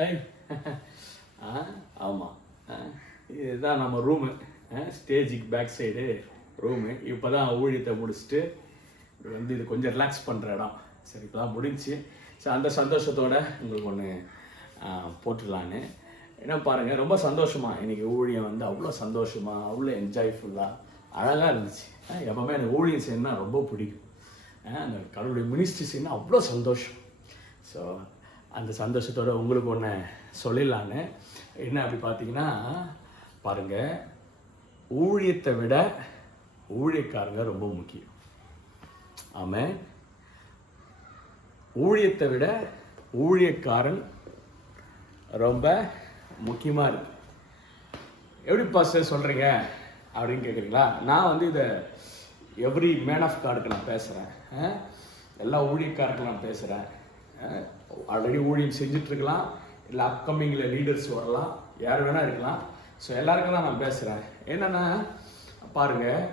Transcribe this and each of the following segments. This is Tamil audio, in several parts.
ஹை ஆமாம், இதுதான் நம்ம ரூமு, ஸ்டேஜுக்கு பேக் சைடு ரூமு. இப்போ தான் ஊழியத்தை முடிச்சுட்டு இது கொஞ்சம் ரிலாக்ஸ் பண்ணுற இடம். சரி, இப்போ தான் முடிஞ்சு. ஸோ அந்த சந்தோஷத்தோடு உங்களுக்கு ஒன்று போட்டுடலான்னு. என்ன பாருங்கள், ரொம்ப சந்தோஷமாக இன்றைக்கி ஊழியம் அவ்வளோ சந்தோஷமாக, அவ்வளோ என்ஜாய்ஃபுல்லாக அழகாக இருந்துச்சு. எப்போவுமே எனக்கு ஊழியம் செய்யணும்னா ரொம்ப பிடிக்கும். அந்த கடவுளுடைய மினிஸ்ட்ரி செய்யணும் அவ்வளோ சந்தோஷம். ஸோ அந்த சந்தோஷத்தோடு உங்களுக்கு ஒன்று சொல்லிடலான்னு. என்ன அப்படி பார்த்தீங்கன்னா, பாருங்கள், ஊழியத்தை விட ஊழியக்காரங்க ரொம்ப முக்கியம். ஆமாம், ஊழியத்தை விட ஊழியக்காரன் ரொம்ப முக்கியமாக இருக்கு. எப்படி பாஸ்டர் சொல்கிறீங்க அப்படின்னு கேட்குறீங்களா? நான் இதை எவ்ரி மேன் ஆஃப் காடுக்கு நான் பேசுகிறேன், எல்லா ஊழியக்காரருக்கு நான் பேசுகிறேன். ஆல்ரெடி ஊழியம் செஞ்சிட்ருக்கலாம், இல்லை அப்கமிங்கில் லீடர்ஸ் வரலாம், யார் வேணால் இருக்கலாம். ஸோ எல்லாருக்கும் தான் நான் பேசுகிறேன். என்னென்னா பாருங்கள்,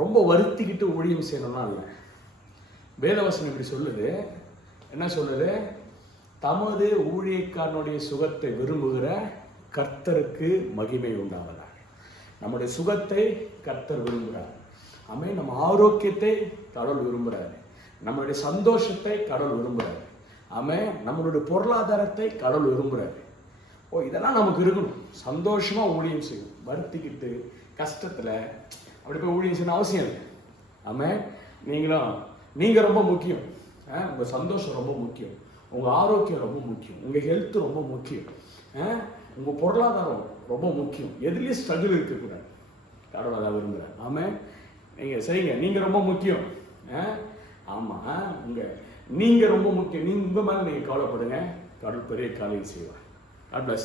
ரொம்ப வருத்திக்கிட்டு ஊழியம் செய்யணும்னா இல்லை. வேதவசனம் இப்படி சொல்லுது, என்ன சொல்லுது? தமது ஊழியக்காரனுடைய சுகத்தை விரும்புகிற கர்த்தருக்கு மகிமை உண்டாவதாக. நம்முடைய சுகத்தை கர்த்தர் விரும்புகிறார். ஆமென். நம்ம ஆரோக்கியத்தை கடவுள் விரும்புகிறாரு. நம்மளுடைய சந்தோஷத்தை கடவுள் விரும்புகிறாரு. ஆமென். நம்மளுடைய பொருளாதாரத்தை கடவுள் விரும்புகிறாரு. இதெல்லாம் நமக்கு இருக்கணும். சந்தோஷமாக ஊழியம் செய்யும். வருத்திக்கிட்டு கஷ்டத்தில் அப்படி போய் ஊழியம் செய்யணும் அவசியம் இல்லை. ஆமென். நீங்கள் ரொம்ப முக்கியம். உங்கள் சந்தோஷம் ரொம்ப முக்கியம், உங்கள் ஆரோக்கியம் ரொம்ப முக்கியம், உங்கள் ஹெல்த் ரொம்ப முக்கியம், உங்கள் பொருளாதாரம் ரொம்ப முக்கியம். எதுலேயும் ஸ்ட்ரகிள் இருக்கக்கூடாது. கடவுள் அதை விரும்புகிறார். ஆமாம், நீங்கள் செய்யுங்க. நீங்கள் ரொம்ப முக்கியம். ஆமாம், நீங்கள் ரொம்ப முக்கியம். உங்கள் மேலே நீங்கள் கவலைப்படுங்க. கடவுள் பெரிய காரியம் செய்வார். God bless.